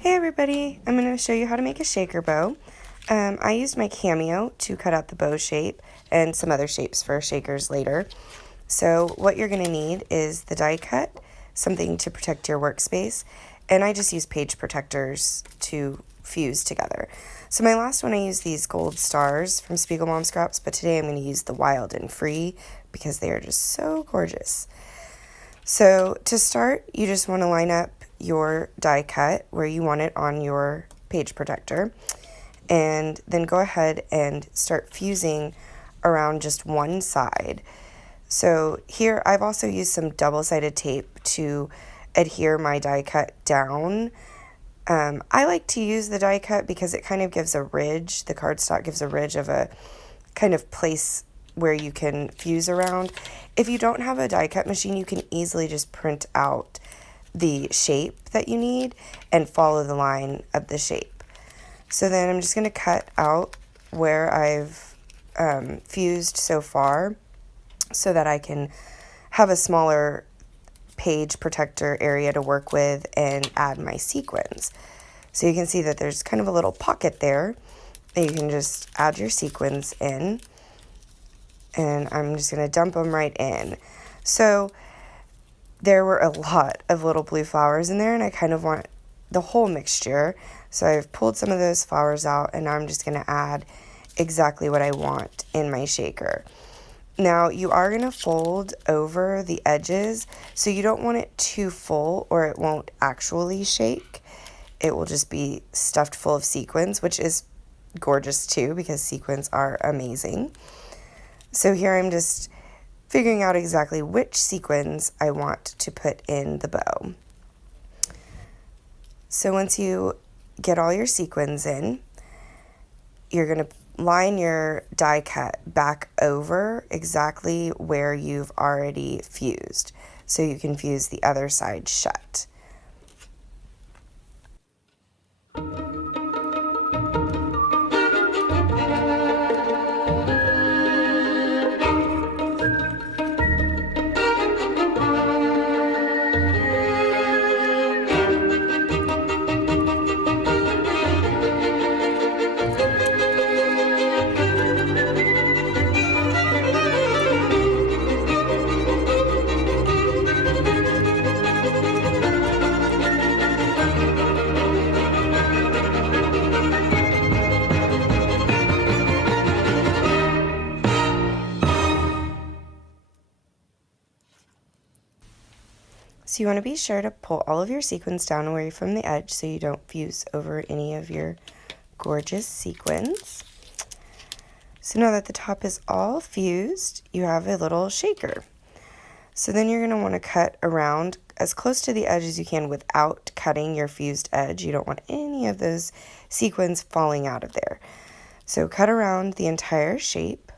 Hey everybody, I'm going to show you how to make a shaker bow. I used my Cameo to cut out the bow shape and some other shapes for shakers later. So what you're going to need is the die cut, something to protect your workspace, and I just use page protectors to fuse together. So my last one I used these gold stars from Spiegelmom Scraps, but today I'm going to use the wild and free because they are just so gorgeous. So to start, you just want to line up your die cut where you want it on your page protector, and then go ahead and start fusing around just one side. So here I've also used some double-sided tape to adhere my die cut down. I like to use the die cut because it kind of gives a ridge. The cardstock gives a ridge of a kind of place where you can fuse around. If you don't have a die cut machine, you can easily just print out the shape that you need and follow the line of the shape. So then I'm just going to cut out where I've fused so far so that I can have a smaller page protector area to work with and add my sequins. So you can see that there's kind of a little pocket there that you can just add your sequins in, and I'm just going to dump them right in. So there were a lot of little blue flowers in there, and I kind of want the whole mixture. So I've pulled some of those flowers out, and now I'm just going to add exactly what I want in my shaker. Now you are going to fold over the edges, so you don't want it too full or it won't actually shake. It will just be stuffed full of sequins, which is gorgeous too because sequins are amazing. So here I'm just figuring out exactly which sequins I want to put in the bow. So once you get all your sequins in, you're going to line your die cut back over exactly where you've already fused, so you can fuse the other side shut. So you want to be sure to pull all of your sequins down away from the edge so you don't fuse over any of your gorgeous sequins. So now that the top is all fused, you have a little shaker. So then you're going to want to cut around as close to the edge as you can without cutting your fused edge. You don't want any of those sequins falling out of there. So cut around the entire shape.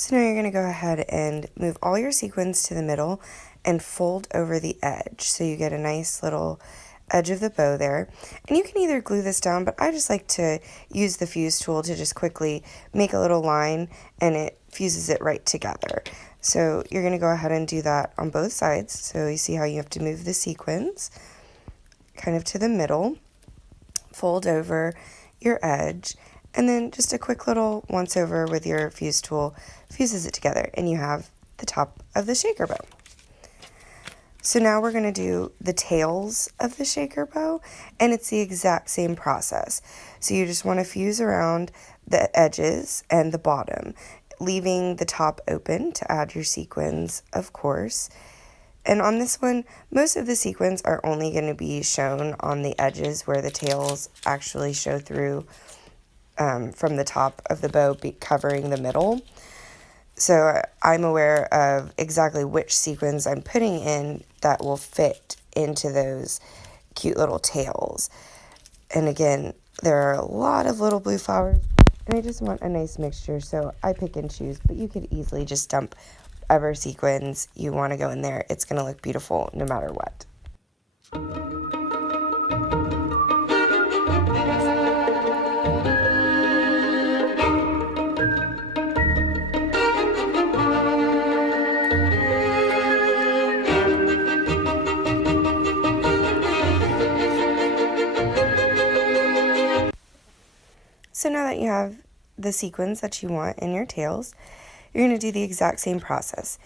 So now you're going to go ahead and move all your sequins to the middle and fold over the edge so you get a nice little edge of the bow there. And you can either glue this down, but I just like to use the fuse tool to just quickly make a little line, and it fuses it right together. So you're going to go ahead and do that on both sides. So you see how you have to move the sequins kind of to the middle, fold over your edge, and then just a quick little once over with your fuse tool fuses it together, and you have the top of the shaker bow. So now we're going to do the tails of the shaker bow, and it's the exact same process. So you just want to fuse around the edges and the bottom, leaving the top open to add your sequins, of course. And on this one, most of the sequins are only going to be shown on the edges where the tails actually show through from the top of the bow covering the middle. So I'm aware of exactly which sequins I'm putting in that will fit into those cute little tails. And again, there are a lot of little blue flowers, and I just want a nice mixture, so I pick and choose, but you could easily just dump whatever sequins you want to go in there. It's going to look beautiful no matter what. So now that you have the sequins that you want in your tails, you're going to do the exact same process.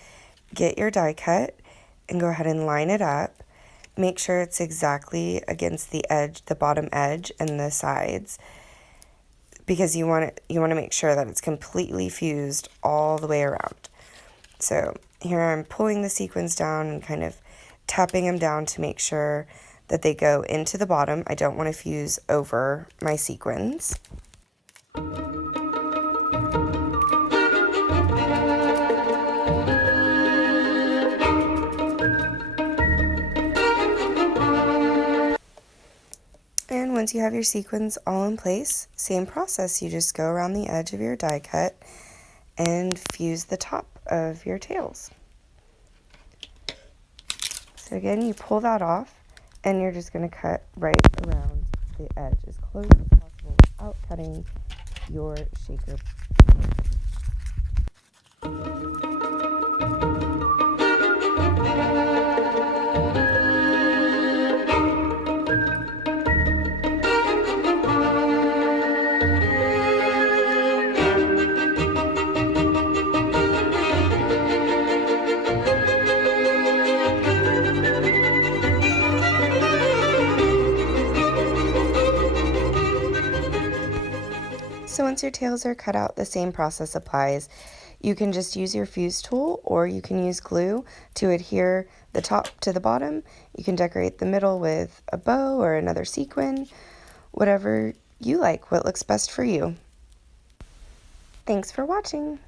Get your die cut and go ahead and line it up. Make sure it's exactly against the edge, the bottom edge and the sides, because you want to make sure that it's completely fused all the way around. So here I'm pulling the sequins down and kind of tapping them down to make sure that they go into the bottom. I don't want to fuse over my sequins. And once you have your sequins all in place, same process, you just go around the edge of your die cut and fuse the top of your tails. So again, you pull that off and you're just going to cut right around the edge as close as possible without cutting your shaker. So once your tails are cut out, the same process applies. You can just use your fuse tool, or you can use glue to adhere the top to the bottom. You can decorate the middle with a bow or another sequin, whatever you like, what looks best for you. Thanks for watching.